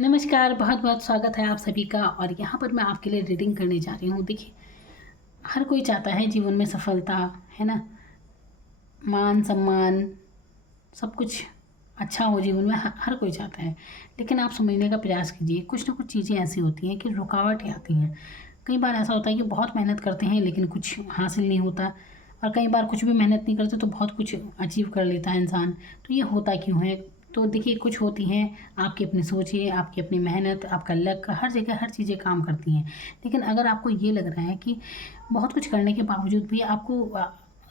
नमस्कार, बहुत बहुत स्वागत है आप सभी का। और यहाँ पर मैं आपके लिए रीडिंग करने जा रही हूँ। देखिए, हर कोई चाहता है जीवन में सफलता, है ना, मान सम्मान, सब कुछ अच्छा हो जीवन में। हर कोई चाहता है, लेकिन आप समझने का प्रयास कीजिए। कुछ ना कुछ चीज़ें ऐसी होती हैं कि रुकावटें आती हैं। कई बार ऐसा होता है कि बहुत मेहनत करते हैं लेकिन कुछ हासिल नहीं होता, और कई बार कुछ भी मेहनत नहीं करते तो बहुत कुछ अचीव कर लेता है इंसान। तो ये होता क्यों है? तो देखिए, कुछ होती हैं आपकी अपनी सोच है, आपकी अपनी मेहनत, आपका लक, हर जगह हर चीज़ें काम करती हैं। लेकिन अगर आपको ये लग रहा है कि बहुत कुछ करने के बावजूद भी आपको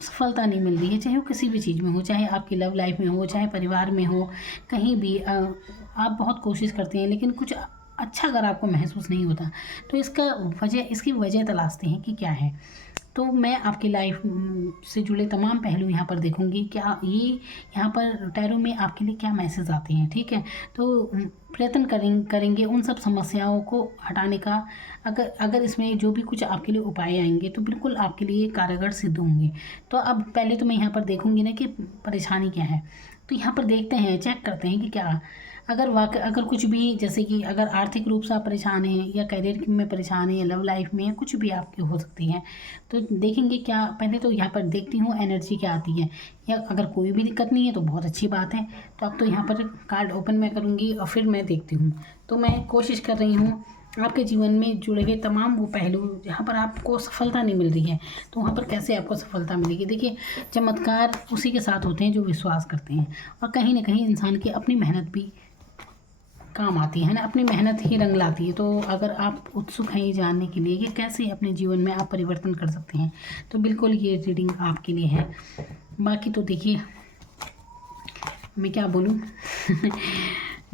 सफलता नहीं मिल रही है, चाहे वो किसी भी चीज़ में हो, चाहे आपकी लव लाइफ में हो, चाहे परिवार में हो, कहीं भी आप बहुत कोशिश करते हैं लेकिन कुछ अच्छा अगर आपको महसूस नहीं होता, तो इसकी वजह तलाशते हैं कि क्या है। तो मैं आपकी लाइफ से जुड़े तमाम पहलू यहाँ पर देखूँगी, क्या ये यहाँ पर टैरो में आपके लिए क्या मैसेज आते हैं, ठीक है? तो प्रयत्न करेंगे उन सब समस्याओं को हटाने का। अगर अगर इसमें जो भी कुछ आपके लिए उपाय आएँगे तो बिल्कुल आपके लिए कारगर सिद्ध होंगे। तो अब पहले तो मैं यहाँ पर देखूँगी ना कि परेशानी क्या है। तो यहाँ पर देखते हैं, चेक करते हैं कि क्या अगर कुछ भी, जैसे कि अगर आर्थिक रूप से आप परेशान हैं, या करियर में परेशान हैं, या लव लाइफ में, या कुछ भी आपकी हो सकती है, तो देखेंगे क्या। पहले तो यहाँ पर देखती हूँ एनर्जी क्या आती है, या अगर कोई भी दिक्कत नहीं है तो बहुत अच्छी बात है। तो अब तो यहाँ पर कार्ड ओपन मैं करूँगी और फिर मैं देखती हूँ। तो मैं कोशिश कर रही हूँ आपके जीवन में जुड़े हुए तमाम वो पहलू जहाँ पर आपको सफलता नहीं मिल रही है, तो वहाँ पर कैसे आपको सफलता मिलेगी। देखिए, चमत्कार उसी के साथ होते हैं जो विश्वास करते हैं, और कहीं ना कहीं इंसान की अपनी मेहनत भी काम आती है ना, अपनी मेहनत ही रंग लाती है। तो अगर आप उत्सुक हैं ये जानने के लिए कि कैसे अपने जीवन में आप परिवर्तन कर सकते हैं, तो बिल्कुल ये रीडिंग आपके लिए है। बाकी तो देखिए, मैं क्या बोलूँ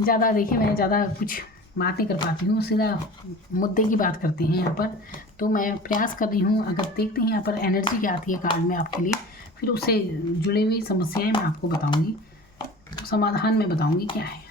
ज़्यादा, देखिए मैं ज़्यादा कुछ बात नहीं कर पाती हूँ, सीधा मुद्दे की बात करते हैं यहाँ पर। तो मैं प्रयास कर रही हूँ, अगर देखते हैं यहाँ पर एनर्जी क्या आती है कार्ड में आपके लिए, फिर उससे जुड़ी हुई समस्याएं मैं आपको बताऊँगी, समाधान में बताऊँगी क्या है।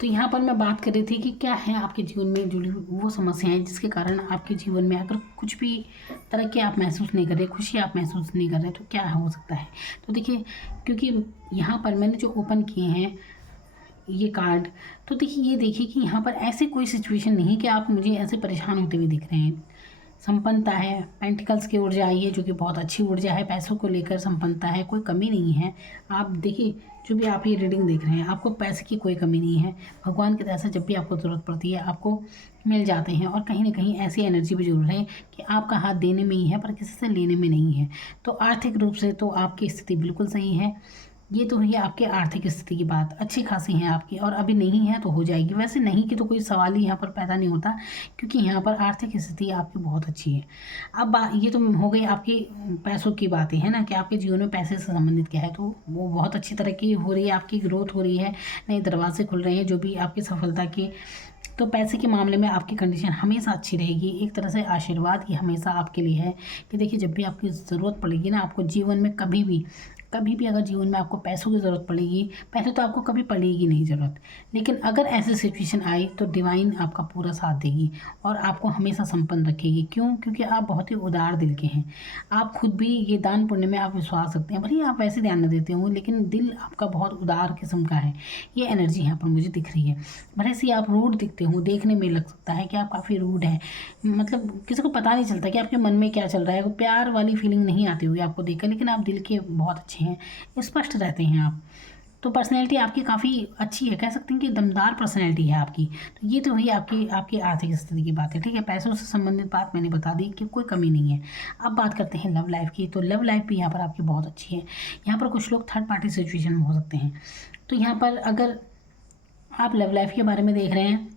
तो यहाँ पर मैं बात कर रही थी कि क्या है आपके जीवन में जुड़ी हुई वो समस्याएं जिसके कारण आपके जीवन में अगर कुछ भी तरक्की आप महसूस नहीं कर रहे, खुशी आप महसूस नहीं कर रहे, तो क्या हो सकता है। तो देखिए, क्योंकि यहाँ पर मैंने जो ओपन किए हैं ये कार्ड, तो देखिए ये देखिए कि यहाँ पर ऐसे कोई सिचुएशन नहीं कि आप मुझे ऐसे परेशान होते हुए दिख रहे हैं। संपन्नता है, पेंटिकल्स की ऊर्जा आई है जो कि बहुत अच्छी ऊर्जा है, पैसों को लेकर संपन्नता है, कोई कमी नहीं है। आप देखिए, जो भी आप ये रीडिंग देख रहे हैं, आपको पैसे की कोई कमी नहीं है। भगवान की तरह से जब भी आपको ज़रूरत पड़ती है आपको मिल जाते हैं, और कहीं ना कहीं ऐसी एनर्जी भी जरूर है कि आपका हाथ देने में ही है पर किसी से लेने में नहीं है। तो आर्थिक रूप से तो आपकी स्थिति बिल्कुल सही है। ये तो है आपके आर्थिक स्थिति की बात, अच्छी खासी है आपकी, और अभी नहीं है तो हो जाएगी। वैसे नहीं की तो कोई सवाल ही यहाँ पर पैदा नहीं होता, क्योंकि यहाँ पर आर्थिक स्थिति आपकी बहुत अच्छी है। अब ये तो हो गई आपकी पैसों की बातें, है ना, कि आपके जीवन में पैसे से संबंधित क्या है, तो वो बहुत अच्छी तरक्की हो रही है, आपकी ग्रोथ हो रही है, नए दरवाजे खुल रहे हैं जो भी आपकी सफलता की। तो पैसे के मामले में आपकी कंडीशन हमेशा अच्छी रहेगी। एक तरह से आशीर्वाद ही हमेशा आपके लिए है कि देखिए, जब भी आपकी ज़रूरत पड़ेगी ना, आपको जीवन में कभी भी कभी भी अगर जीवन में आपको पैसों की ज़रूरत पड़ेगी, पहले तो आपको कभी पड़ेगी नहीं ज़रूरत, लेकिन अगर ऐसी सिचुएशन आए तो डिवाइन आपका पूरा साथ देगी और आपको हमेशा संपन्न रखेगी। क्यों? क्योंकि आप बहुत ही उदार दिल के हैं। आप खुद भी ये दान पुण्य में आप विश्वास रखते हैं, भले आप वैसे ध्यान न देते हो, लेकिन दिल आपका बहुत उदार किस्म का है। ये एनर्जी यहाँ पर मुझे दिख रही है। भले से आप रूड दिखते हो, देखने में लग सकता है कि आप काफ़ी रूड हैं, मतलब किसी को पता नहीं चलता कि आपके मन में क्या चल रहा है, प्यार वाली फीलिंग नहीं आती हुई आपको देखकर, लेकिन आप दिल के बहुत अच्छे हैं, स्पष्ट रहते हैं आप। तो पर्सनैलिटी आपकी काफ़ी अच्छी है, कह सकते हैं कि दमदार पर्सनैलिटी है आपकी। तो ये तो वही आपकी आपकी आर्थिक स्थिति की बात है, ठीक है। पैसों से संबंधित बात मैंने बता दी कि कोई कमी नहीं है। अब बात करते हैं लव लाइफ की। तो लव लाइफ भी यहाँ पर आपकी बहुत अच्छी है। यहाँ पर कुछ लोग थर्ड पार्टी सिचुएशन में हो सकते हैं। तो यहाँ पर अगर आप लव लाइफ के बारे में देख रहे हैं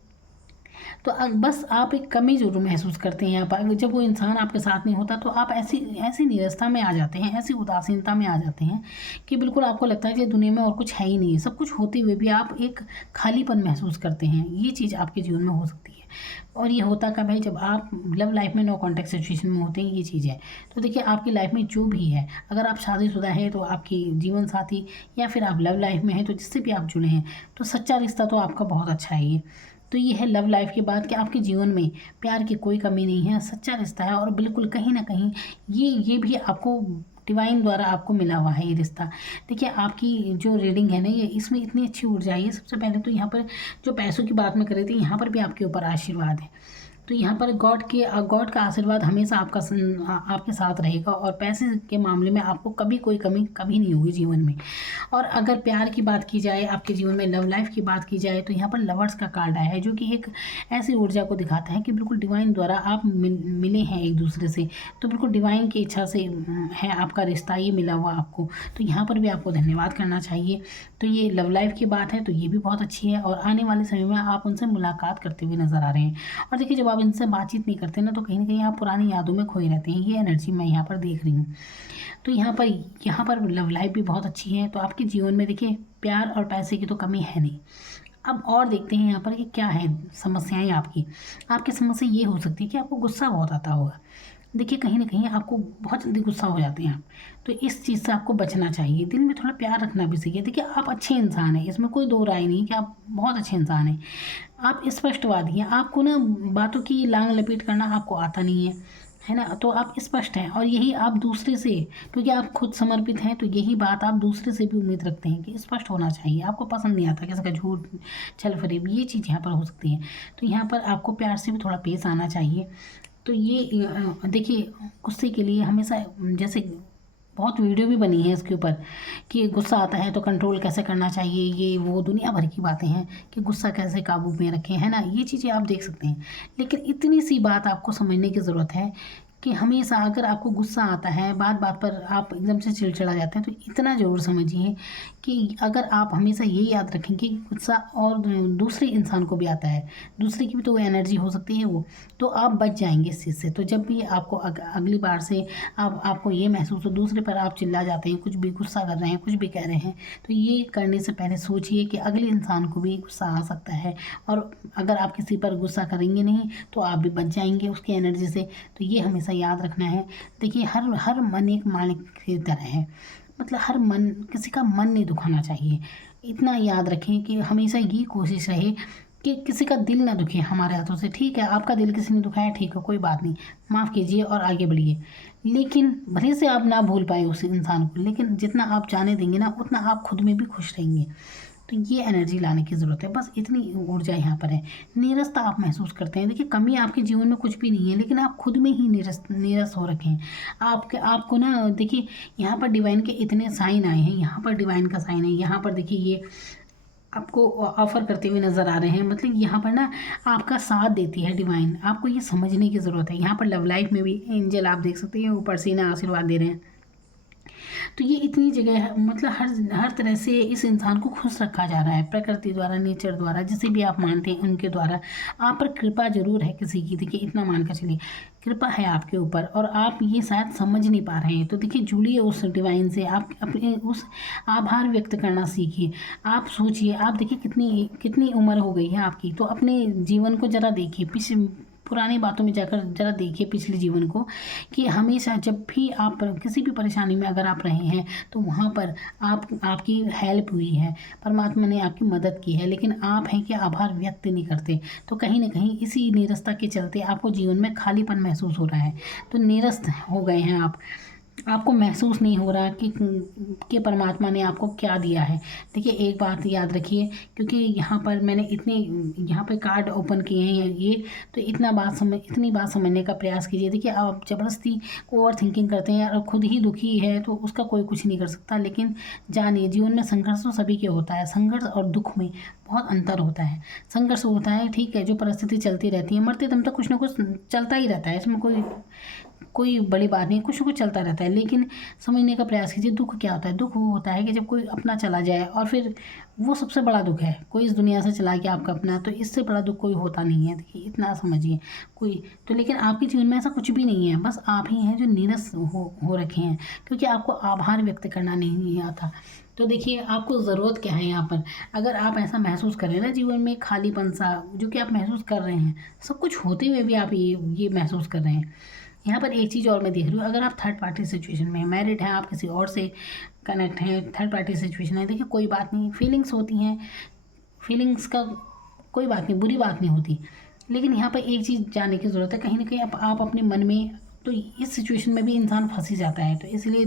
तो बस आप एक कमी ज़रूर महसूस करते हैं यहाँ पर। जब वो इंसान आपके साथ नहीं होता तो आप ऐसी ऐसी नीरसता में आ जाते हैं, ऐसी उदासीनता में आ जाते हैं कि बिल्कुल आपको लगता है कि दुनिया में और कुछ है ही नहीं है। सब कुछ होते हुए भी आप एक खालीपन महसूस करते हैं। ये चीज़ आपके जीवन में हो सकती है। और ये होता कब है? जब आप लव लाइफ में नो कॉन्टैक्ट सिचुएशन में होते हैं, ये चीज़ है। तो देखिए आपकी लाइफ में जो भी है, अगर आप शादीशुदा हैं तो आपकी जीवन साथी, या फिर आप लव लाइफ में हैं तो जिससे भी आप जुड़े हैं, तो सच्चा रिश्ता तो आपका बहुत अच्छा है ये। तो ये है लव लाइफ की बात कि आपके जीवन में प्यार की कोई कमी नहीं है, सच्चा रिश्ता है। और बिल्कुल कहीं ना कहीं ये भी आपको डिवाइन द्वारा आपको मिला हुआ है ये रिश्ता। देखिए आपकी जो रीडिंग है ना, ये इसमें इतनी अच्छी ऊर्जा है। सबसे पहले तो यहाँ पर जो पैसों की बात मैं कर रही थी, यहाँ पर भी आपके ऊपर आशीर्वाद है। तो यहाँ पर गॉड का आशीर्वाद हमेशा आपके साथ रहेगा, और पैसे के मामले में आपको कभी कोई कमी कभी नहीं होगी जीवन में। और अगर प्यार की बात की जाए, आपके जीवन में लव लाइफ की बात की जाए, तो यहाँ पर लवर्स का कार्ड आया है, जो कि एक ऐसी ऊर्जा को दिखाता है कि बिल्कुल डिवाइन द्वारा आप मिले हैं एक दूसरे से। तो बिल्कुल डिवाइन की इच्छा से है आपका रिश्ता ये मिला हुआ आपको। तो यहाँ पर भी आपको धन्यवाद करना चाहिए। तो ये लव लाइफ की बात है, तो ये भी बहुत अच्छी है। और आने वाले समय में आप उनसे मुलाकात करते हुए नजर आ रहे हैं। और देखिए जब आप इनसे बातचीत नहीं करते ना, तो कहीं ना कहीं आप पुरानी यादों में खोए रहते हैं। ये एनर्जी मैं यहाँ पर देख रही हूँ। तो यहाँ पर लव लाइफ भी बहुत अच्छी है। तो आपके जीवन में देखिए प्यार और पैसे की तो कमी है नहीं। अब और देखते हैं यहाँ पर कि क्या है समस्याएं आपकी। आपकी समस्या ये हो सकती है कि आपको गुस्सा बहुत आता होगा। देखिए कहीं ना कहीं आपको बहुत जल्दी गुस्सा हो जाते हैं आप। तो इस चीज़ से आपको बचना चाहिए। दिल में थोड़ा प्यार रखना भी सीखिए। देखिए आप अच्छे इंसान हैं, इसमें कोई दो राय नहीं कि आप बहुत अच्छे इंसान हैं। आप स्पष्टवादी हैं। आपको ना बातों की लांग लपेट करना आपको आता नहीं है ना। तो आप स्पष्ट हैं, और यही आप दूसरे से, क्योंकि आप खुद समर्पित हैं, तो यही बात आप दूसरे से भी उम्मीद रखते हैं कि स्पष्ट होना चाहिए। आपको पसंद नहीं आता किसी का झूठ छल फरेब, ये चीज़ यहाँ पर हो सकती है। तो यहाँ पर आपको प्यार से भी थोड़ा पेश आना चाहिए। तो ये देखिए गुस्से के लिए हमेशा, जैसे बहुत वीडियो भी बनी है इसके ऊपर कि गुस्सा आता है तो कंट्रोल कैसे करना चाहिए, ये वो दुनिया भर की बातें हैं कि गुस्सा कैसे काबू में रखें, है ना। ये चीज़ें आप देख सकते हैं। लेकिन इतनी सी बात आपको समझने की ज़रूरत है कि हमेशा अगर आपको गुस्सा आता है, बात बात पर आप एकदम से चिड़चिड़ा जाते हैं, तो इतना ज़रूर समझिए कि अगर आप हमेशा ये याद रखें कि गुस्सा और दूसरे इंसान को भी आता है, दूसरे की भी तो वो एनर्जी हो सकती है वो, तो आप बच जाएंगे इस चीज़ से। तो जब भी आपको अगली बार से आपको ये महसूस हो दूसरे पर आप चिल्ला जाते हैं, कुछ भी गुस्सा कर रहे हैं, कुछ भी कह रहे हैं, तो ये करने से पहले सोचिए कि अगले इंसान को भी गुस्सा आ सकता है। और अगर आप किसी पर गुस्सा करेंगे नहीं तो आप भी बच जाएंगे उसकी एनर्जी से। तो ये हमेशा याद रखना है। देखिए हर मन एक मालिक की तरह है, मतलब हर मन, किसी का मन नहीं दुखाना चाहिए। इतना याद रखें कि हमेशा ये कोशिश रहे कि किसी का दिल ना दुखे हमारे हाथों से। ठीक है, आपका दिल किसी ने दुखाया, ठीक है, कोई बात नहीं, माफ़ कीजिए और आगे बढ़िए। लेकिन भले से आप ना भूल पाए उस इंसान को, लेकिन जितना आप जाने देंगे ना, उतना आप खुद में भी खुश रहेंगे। तो ये एनर्जी लाने की ज़रूरत है। बस इतनी ऊर्जा यहाँ पर है। नीरसता आप महसूस करते हैं। देखिए कमी आपके जीवन में कुछ भी नहीं है, लेकिन आप खुद में ही नीरस हो रखे हैं। आपको ना देखिए यहाँ पर डिवाइन के इतने साइन आए हैं। यहाँ पर डिवाइन का साइन है, यहाँ पर देखिए ये आपको ऑफर करते हुए नज़र आ रहे हैं। मतलब यहाँ पर ना आपका साथ देती है डिवाइन। आपको ये समझने की ज़रूरत है। यहाँ पर लव लाइफ में भी एंजल आप देख सकते हैं, ऊपर से ना आशीर्वाद दे रहे हैं। तो ये इतनी जगह है, मतलब हर तरह से इस इंसान को खुश रखा जा रहा है, प्रकृति द्वारा, नेचर द्वारा, जिसे भी आप मानते हैं उनके द्वारा। आप पर कृपा जरूर है किसी की। देखिए इतना मान कर चलिए, कृपा है आपके ऊपर, और आप ये शायद समझ नहीं पा रहे हैं। तो देखिए जुड़िए उस डिवाइन से। आप अपने उस आभार व्यक्त करना सीखिए। आप सोचिए, आप देखिए कितनी कितनी उम्र हो गई है आपकी। तो अपने जीवन को ज़रा देखिए, पुरानी बातों में जाकर ज़रा देखिए पिछले जीवन को, कि हमेशा जब भी आप किसी भी परेशानी में अगर आप रहे हैं तो वहाँ पर आपकी हेल्प हुई है, परमात्मा ने आपकी मदद की है, लेकिन आप हैं कि आभार व्यक्त नहीं करते। तो कहीं न कहीं इसी नीरसता के चलते आपको जीवन में खालीपन महसूस हो रहा है। तो नीरस हो गए हैं आप। आपको महसूस नहीं हो रहा कि परमात्मा ने आपको क्या दिया है। देखिए एक बात याद रखिए, क्योंकि यहाँ पर मैंने यहाँ पे कार्ड ओपन किए हैं ये, तो इतनी बात समझने का प्रयास कीजिए। देखिए आप ज़बरदस्ती ओवर थिंकिंग करते हैं और खुद ही दुखी है तो उसका कोई कुछ नहीं कर सकता। लेकिन जानिए जीवन में संघर्ष तो सभी के होता है। संघर्ष और दुख में बहुत अंतर होता है। संघर्ष होता है, ठीक है, जो परिस्थिति चलती रहती है, मरते दम तक कुछ ना कुछ चलता ही रहता है, इसमें कोई बड़ी बात नहीं, कुछ ना कुछ चलता रहता है। लेकिन समझने का प्रयास कीजिए दुख क्या होता है। दुख वो होता है कि जब कोई अपना चला जाए, और फिर वो सबसे बड़ा दुख है। कोई इस दुनिया से चला गया आपका अपना, तो इससे बड़ा दुख कोई होता नहीं है। देखिए इतना समझिए कोई तो, लेकिन आपके जीवन में ऐसा कुछ भी नहीं है। बस आप ही हैं जो नीरस हो रखे हैं, क्योंकि आपको आभार व्यक्त करना नहीं आता। तो देखिए आपको ज़रूरत क्या है यहाँ पर, अगर आप ऐसा महसूस कर रहे हैं ना जीवन में खालीपन सा, जो कि आप महसूस कर रहे हैं, सब कुछ होते हुए भी आप ये महसूस कर रहे हैं। यहाँ पर एक चीज़ और मैं देख रही हूँ, अगर आप थर्ड पार्टी सिचुएशन में हैं, मैरिड हैं, आप किसी और से कनेक्ट हैं, थर्ड पार्टी सिचुएशन है, देखिए कोई बात नहीं, फीलिंग्स होती हैं, फीलिंग्स का कोई बात नहीं, बुरी बात नहीं होती। लेकिन यहाँ पर एक चीज़ जानने की ज़रूरत है, कहीं ना कहीं आप अपने मन में, तो इस सिचुएशन में भी इंसान फंस ही जाता है। तो इसलिए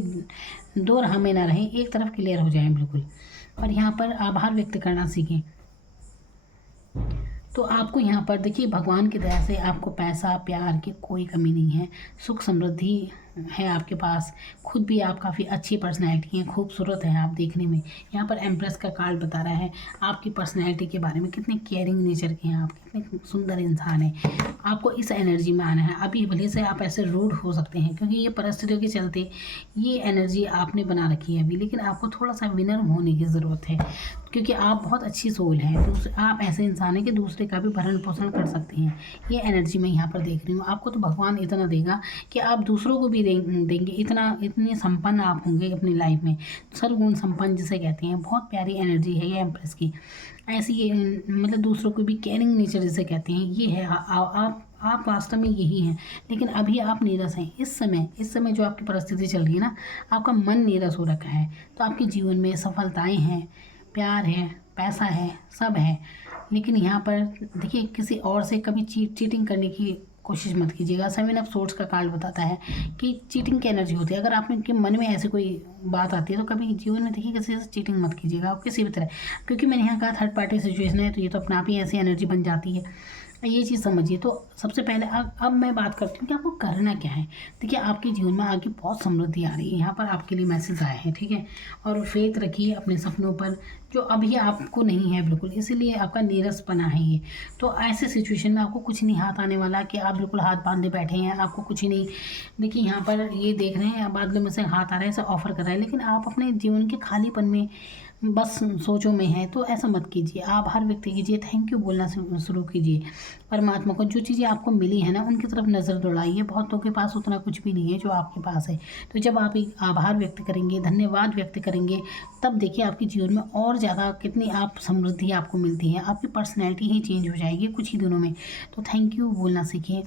दो राह में ना रहें, एक तरफ क्लियर हो जाएं बिल्कुल, और यहाँ पर आभार व्यक्त करना सीखें। तो आपको यहाँ पर देखिए भगवान की दया से आपको पैसा प्यार की कोई कमी नहीं है, सुख समृद्धि है आपके पास। खुद भी आप काफ़ी अच्छी पर्सनैलिटी हैं, खूबसूरत हैं आप देखने में। यहाँ पर एम्प्रेस का कार्ड बता रहा है आपकी पर्सनैलिटी के बारे में, कितने केयरिंग नेचर के हैं आप, कितने सुंदर इंसान हैं। आपको इस एनर्जी में आना है। अभी भले से आप ऐसे रूड हो सकते हैं, क्योंकि ये परिस्थितियों के चलते ये एनर्जी आपने बना रखी है अभी, लेकिन आपको थोड़ा सा विनम्र होने की ज़रूरत है, क्योंकि आप बहुत अच्छी सोल हैं। आप ऐसे इंसान हैं कि दूसरे का भी भरण पोषण कर सकते हैं। ये एनर्जी मैं यहाँ पर देख रही हूँ। आपको तो भगवान इतना देगा कि आप दूसरों को भी देंगे, इतने संपन्न आप होंगे अपनी लाइफ में, सर्वगुण संपन्न जिसे कहते हैं। बहुत प्यारी एनर्जी है ये एम्प्रेस की। ऐसी ये मतलब दूसरों को भी केयरिंग नेचर जिसे कहते हैं, ये है। आप वास्तव में यही हैं, लेकिन अभी आप नीरस हैं। इस समय जो आपकी परिस्थिति चल रही है ना, आपका मन नीरस हो रखा है। तो आपके जीवन में सफलताएँ हैं, प्यार है, पैसा है, सब है। लेकिन यहाँ पर देखिए किसी और से कभी चीटिंग करने की कोशिश मत कीजिएगा। 7 ऑफ सोर्ड्स का कार्ड बताता है कि चीटिंग की एनर्जी होती है। अगर आपके मन में ऐसी कोई बात आती है तो कभी जीवन में देखिए किसी से चीटिंग मत कीजिएगा आप किसी भी तरह, क्योंकि मैंने यहाँ कहा थर्ड पार्टी सिचुएशन है, तो ये तो अपने आप ही ऐसी एनर्जी बन जाती है। ये चीज़ समझिए। तो सबसे पहले अब मैं बात करती हूँ कि आपको करना क्या है। देखिए आपके जीवन में आगे बहुत समृद्धि आ रही है, यहाँ पर आपके लिए मैसेज आए हैं, ठीक है। और फेथ रखिए अपने सपनों पर, जो अभी आपको नहीं है बिल्कुल, इसीलिए आपका नीरसपना है ये। तो ऐसे सिचुएशन में आपको कुछ नहीं हाथ आने वाला कि आप बिल्कुल हाथ बांधे बैठे हैं, आपको कुछ ही नहीं। देखिए यहाँ पर ये देख रहे हैं बादलों में से हाथ आ रहा है, ऐसा ऑफर कर रहा है, लेकिन आप अपने जीवन के खालीपन में बस सोचों में है। तो ऐसा मत कीजिए, आभार व्यक्त कीजिए, थैंक यू बोलना शुरू कीजिए परमात्मा को। जो चीज़ें आपको मिली है ना उनकी तरफ नज़र दौड़ाइए। बहुतों के पास उतना कुछ भी नहीं है जो आपके पास है। तो जब आप एक आभार व्यक्त करेंगे, धन्यवाद व्यक्त करेंगे, तब देखिए आपके जीवन में और ज़्यादा कितनी आप समृद्धि आपको मिलती है। आपकी पर्सनैलिटी ही चेंज हो जाएगी कुछ ही दिनों में। तो थैंक यू बोलना सीखिए,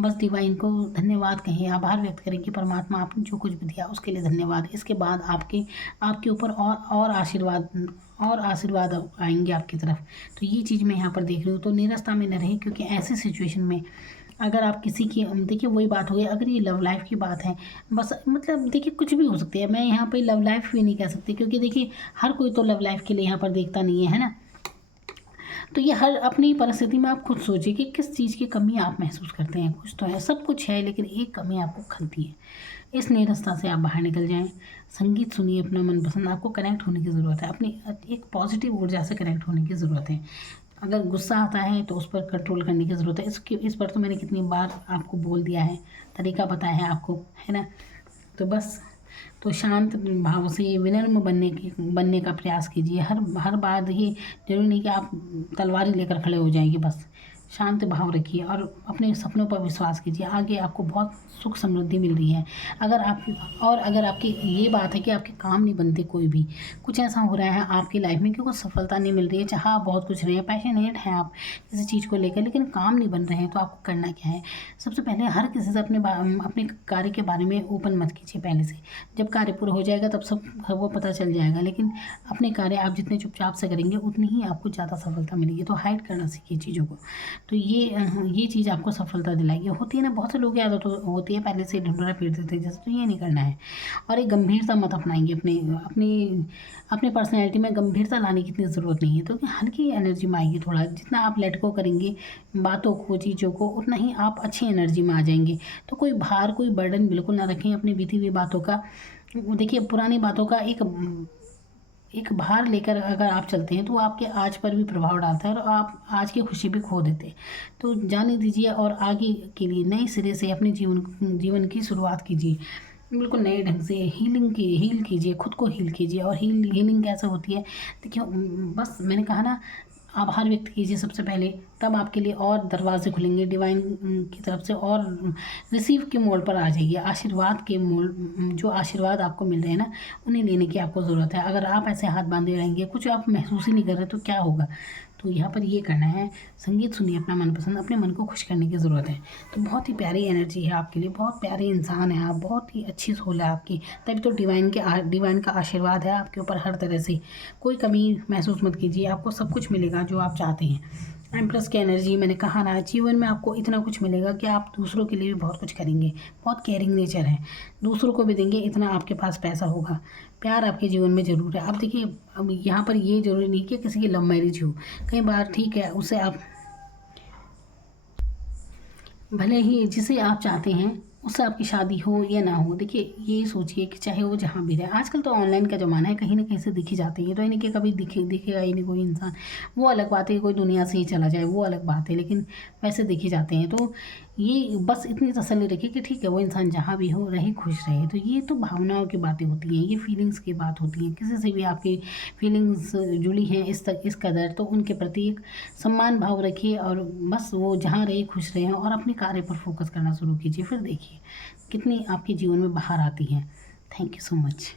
बस डिवाइन को धन्यवाद कहें, आभार व्यक्त करें कि परमात्मा आपने जो कुछ भी दिया उसके लिए धन्यवाद। इसके बाद आपके ऊपर और आशीर्वाद आएंगे आपकी तरफ। तो ये चीज़ मैं यहाँ पर देख रही हूँ। तो निरस्ता में न रहें, क्योंकि ऐसे सिचुएशन में अगर आप किसी की, देखिए वही बात हो गई, अगर ये लव लाइफ की बात है, बस मतलब देखिए कुछ भी हो सकती है। मैं यहाँ पे लव लाइफ भी नहीं कह सकती, क्योंकि देखिए हर कोई तो लव लाइफ के लिए यहाँ पर देखता नहीं है ना। तो ये हर अपनी परिस्थिति में आप खुद सोचिए कि किस चीज़ की कमी आप महसूस करते हैं। कुछ तो है, सब कुछ है, लेकिन एक कमी आपको खलती है। इस निरस्ता से आप बाहर निकल जाएं। संगीत सुनिए अपना मनपसंद, आपको कनेक्ट होने की ज़रूरत है, अपनी एक पॉजिटिव ऊर्जा से कनेक्ट होने की ज़रूरत है। अगर गुस्सा आता है तो उस पर कंट्रोल करने की ज़रूरत है। इस पर तो मैंने कितनी बार आपको बोल दिया है, तरीका बताया है आपको, है ना। तो बस तो शांत भाव से विनम्र बनने का प्रयास कीजिए। हर बार देखिए, जरूरी नहीं कि आप तलवार ही लेकर खड़े हो जाएंगे। बस शांत भाव रखिए और अपने सपनों पर विश्वास कीजिए। आगे आपको बहुत सुख समृद्धि मिल रही है। अगर आपकी ये बात है कि आपके काम नहीं बनते, कोई भी कुछ ऐसा हो रहा है आपकी लाइफ में कि कुछ सफलता नहीं मिल रही है, चाहे आप बहुत कुछ रहे हैं, पैशनेट हैं आप किसी चीज़ को लेकर, लेकिन काम नहीं बन रहे हैं, तो आपको करना क्या है? सबसे पहले हर किसी से अपने कार्य के बारे में ओपन मत कीजिए पहले से। जब कार्य पूरा हो जाएगा तब सब वो पता चल जाएगा, लेकिन अपने कार्य आप जितने चुपचाप से करेंगे उतनी ही आपको ज़्यादा सफलता मिलेगी। तो हाइड करना सीखिए चीज़ों को, तो ये चीज़ आपको सफलता दिलाएगी। होती है ना, बहुत से लोग की आदत होती है पहले से ढिंढोरा पीट देते हैं जैसे, तो ये नहीं करना है। और एक गंभीरता मत अपनाएंगे अपनी पर्सनैलिटी में गंभीरता लाने की इतनी ज़रूरत नहीं है, तो कि हल्की एनर्जी में आइए थोड़ा। जितना आप लेट गो करेंगे बातों को, चीज़ों को, उतना ही आप अच्छी एनर्जी में आ जाएंगे। तो कोई भार, कोई बर्डन बिल्कुल ना रखें अपनी बीती हुई बातों का। देखिए, पुरानी बातों का एक भार लेकर अगर आप चलते हैं तो आपके आज पर भी प्रभाव डालता है और आप आज की खुशी भी खो देते हैं। तो जाने दीजिए और आगे के लिए नए सिरे से अपने जीवन की शुरुआत कीजिए। बिल्कुल नए ढंग से हील कीजिए, खुद को हील कीजिए। और हीलिंग कैसे होती है? देखिए, बस मैंने कहा ना, आभार व्यक्त कीजिए सबसे पहले, तब आपके लिए और दरवाजे खुलेंगे डिवाइन की तरफ से, और रिसीव के मोड पर आ जाइए। आशीर्वाद के मोड, जो आशीर्वाद आपको मिल रहे हैं ना, उन्हें लेने की आपको ज़रूरत है। अगर आप ऐसे हाथ बांधे रहेंगे, कुछ आप महसूस ही नहीं कर रहे, तो क्या होगा? तो यहाँ पर ये करना है, संगीत सुनिए अपना मनपसंद, अपने मन को खुश करने की ज़रूरत है। तो बहुत ही प्यारी एनर्जी है आपके लिए, बहुत प्यारे इंसान है आप, बहुत ही अच्छी सोल है आपकी। तभी तो डिवाइन का आशीर्वाद है आपके ऊपर हर तरह से। कोई कमी महसूस मत कीजिए, आपको सब कुछ मिलेगा जो आप चाहते हैं। एम्प्रेस की एनर्जी, मैंने कहा ना, जीवन में आपको इतना कुछ मिलेगा कि आप दूसरों के लिए भी बहुत कुछ करेंगे। बहुत केयरिंग नेचर है, दूसरों को भी देंगे, इतना आपके पास पैसा होगा। प्यार आपके जीवन में ज़रूर है। अब देखिए, अब यहाँ पर ये ज़रूरी नहीं कि किसी की लव मैरिज हो। कई बार ठीक है, उससे आप भले ही जिसे आप चाहते हैं उससे आपकी शादी हो या ना हो, देखिए ये सोचिए कि चाहे वो जहाँ भी रहे। आजकल तो ऑनलाइन का ज़माना है, कहीं ना कहीं से दिखी जाती है, तो इन्हें कि कभी दिखेगा ही नहीं कोई इंसान, वो अलग बात है। कोई दुनिया से ही चला जाए वो अलग बात है, लेकिन वैसे दिखी जाते हैं। तो ये बस इतनी तसल्ली रखिए कि ठीक है, वो इंसान जहाँ भी हो रहे, खुश रहे। तो ये तो भावनाओं की बातें होती हैं, ये फीलिंग्स की बात होती हैं। किसी से भी आपकी फीलिंग्स जुड़ी हैं इस कदर, तो उनके प्रति एक सम्मान भाव रखिए और बस वो जहाँ रहे खुश रहें, और अपने कार्य पर फोकस करना शुरू कीजिए। फिर देखिए कितनी आपके जीवन में बाहर आती हैं। Thank you so much.